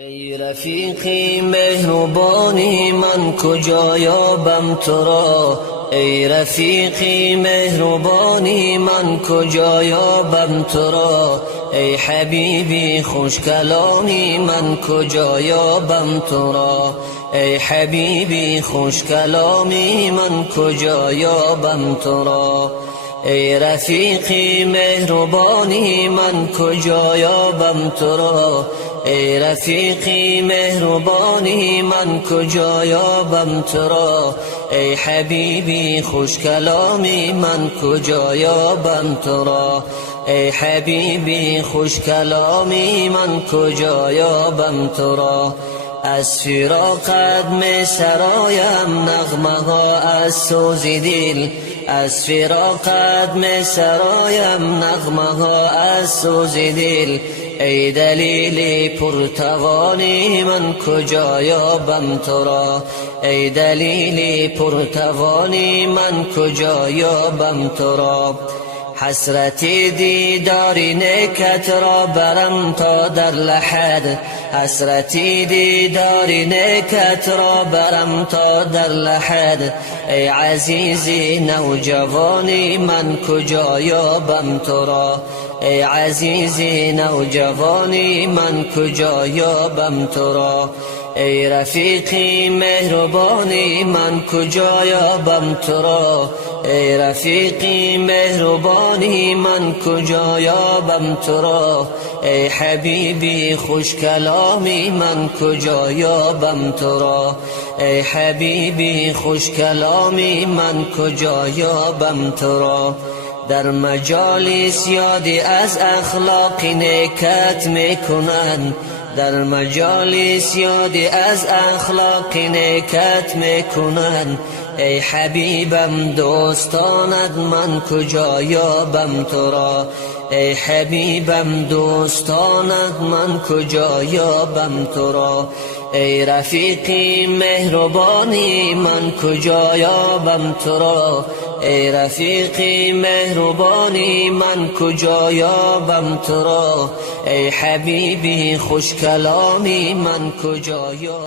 ای رفیقی مهربانی من کجا یابم تو را، ای رفیقی مهربانی من کجا یابم تو را، ای حبیبی خوش کلامی من کجا یابم تو را، ای حبیبی خوش کلامی من کجا یابم تو را، ای رفیقی مهربانی من کجا یابم تو را، ای رفیقی مهربانی من کجا یابم تو را، ای حبیبی خوش کلامی من کجا یابم تو را، ای حبیبی خوش کلامی من کجا یابم تو را. از فراقت می سرایم نغمه ها از سوز دل، از فراقت می سرایم نغمه ها از سوز دل، ای دلیل پرتوانی من کجا یابم تو را، ای دلیل پرتوانی من کجا یابم تو را. حسرت دیدار نیکت را برم تا در لحد، حسرت دیدار نیکت را برم تا در لحد، ای عزیزی نوجوانی من کجا یابم تو را، ای عزیزی نوجوانی من کجا یابم تو را. ای رفیقی مهربانی من کجا یابم تو را، ای رفیقی مهربانی من کجا یابم تو را، ای حبیبی خوش کلامی من کجا یابم تو را، ای حبیبی خوش کلامی من کجا یابم تو را. در مجالس یادی از اخلاق نیکت میکنند، در مجالس یادی از اخلاق نیکت میکنند، ای حبیبم دوستانت من کجا یابم تو را، ای حبیبم دوستانت من کجا یابم تو را. ای رفیقی مهربانی من کجا یابم تو را، ای رفیقی مهربانی من کجا یابم تو را، ای حبیبی خوش کلامی من کجا یابم